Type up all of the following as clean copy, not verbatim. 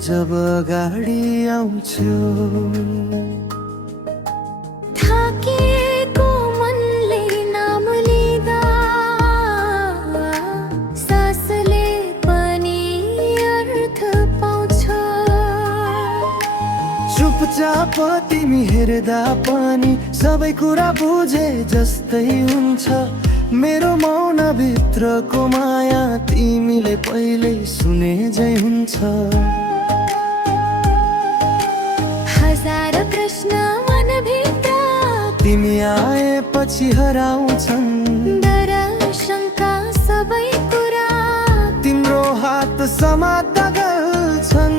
जब अगाडि आउँछु। थाकेको मनले नाम लिँदा सासले पनि अर्थ पाउँछ। चुपचाप तिमी हेर्दा पनि सबै कुरा बुझे जस्तै हुन्छ। मेरो मौन भित्रको माया तिमीले पहिल्यै सुने झै हुन्छ। हजार प्रश्न मनभित्र तिमी आएपछि हराउँछन्। डर शङ्का सबै कुरा तिम्रो हात समात्दा गल्छन्।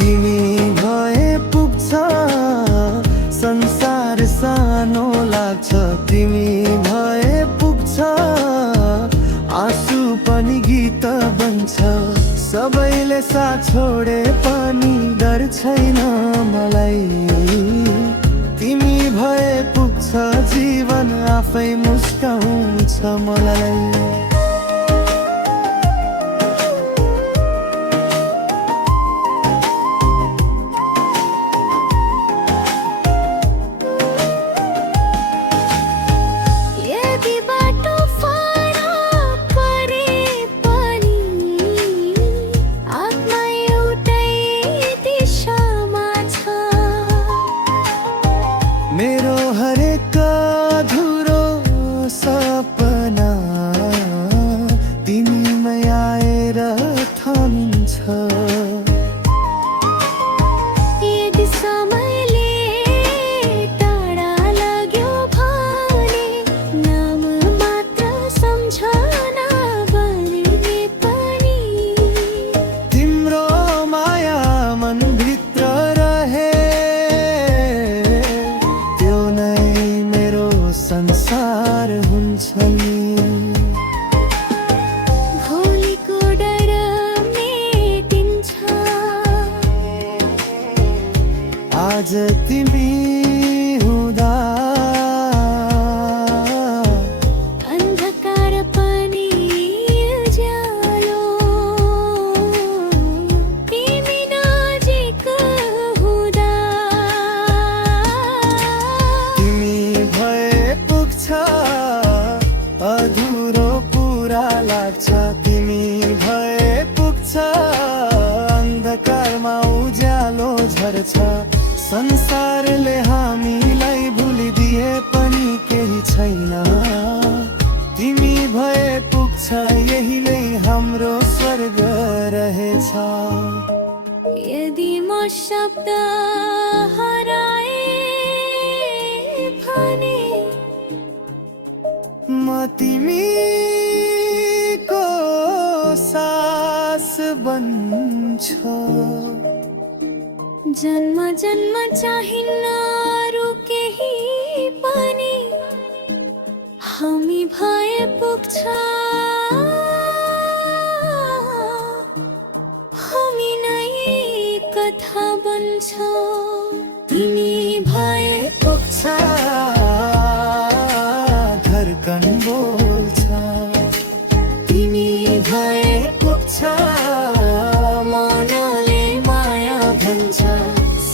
तिमी भए पुग्छ संसार सानो लाग्छ। तिमी भए पुग्छ आँसु पनि गीत बन्छ। सबैले साथ छोडे पनि डर छैन मलाई। तिमी भए पुग्छ जीवन आफै मुस्काउँछ मलाई। यदि बाटो फरक परे पनि आत्मा एउटै दिशामा छ। मेरो हरेक अधुरो सपना तिमीमै आएर थमिन्छ। यदि समयले टाढा लाग्यो भने नाम मात्र सम्झना गर्ने पनि। तिम्रो माया मनभित्र रहे त्यो नै मेरो संसार हुन्छ नि। भोलिको डर मेटिन्छ। आज तिमी हुँदा अन्धकार पनि उज्यालो। तिमी नजिक हुँदा तिमी भए पुग्छ अधुरो पुरा लाग्छ। तिमी भए पुग्छ अन्धकारमा उज्यालो झर्छ। संसारले हामीलाई भुलिदिए पनि केही छैन। तिमी भए पुग्छ यही नै हाम्रो स्वर्ग रहेछ। यदि म शब्द हराए भने म तिमीको सास बन्छ। जन्म जन्म चाहिन्न अरू केही पनि हामी भए पुग्छ। हामी नै कथा बन्छौँ। तिमी भए पुग्छ धड्कन बोल्छ। तिमी भए पुग्छ मनले माया भन्छ।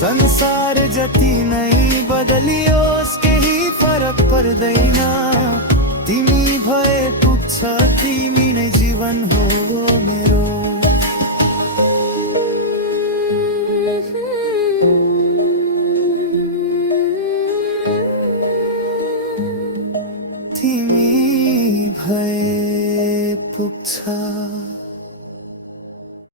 संसार जति नै बदलियोस् केही फरक पर्दैन। तिमी भए पुग्छ तिमी नै जीवन हो मेरो।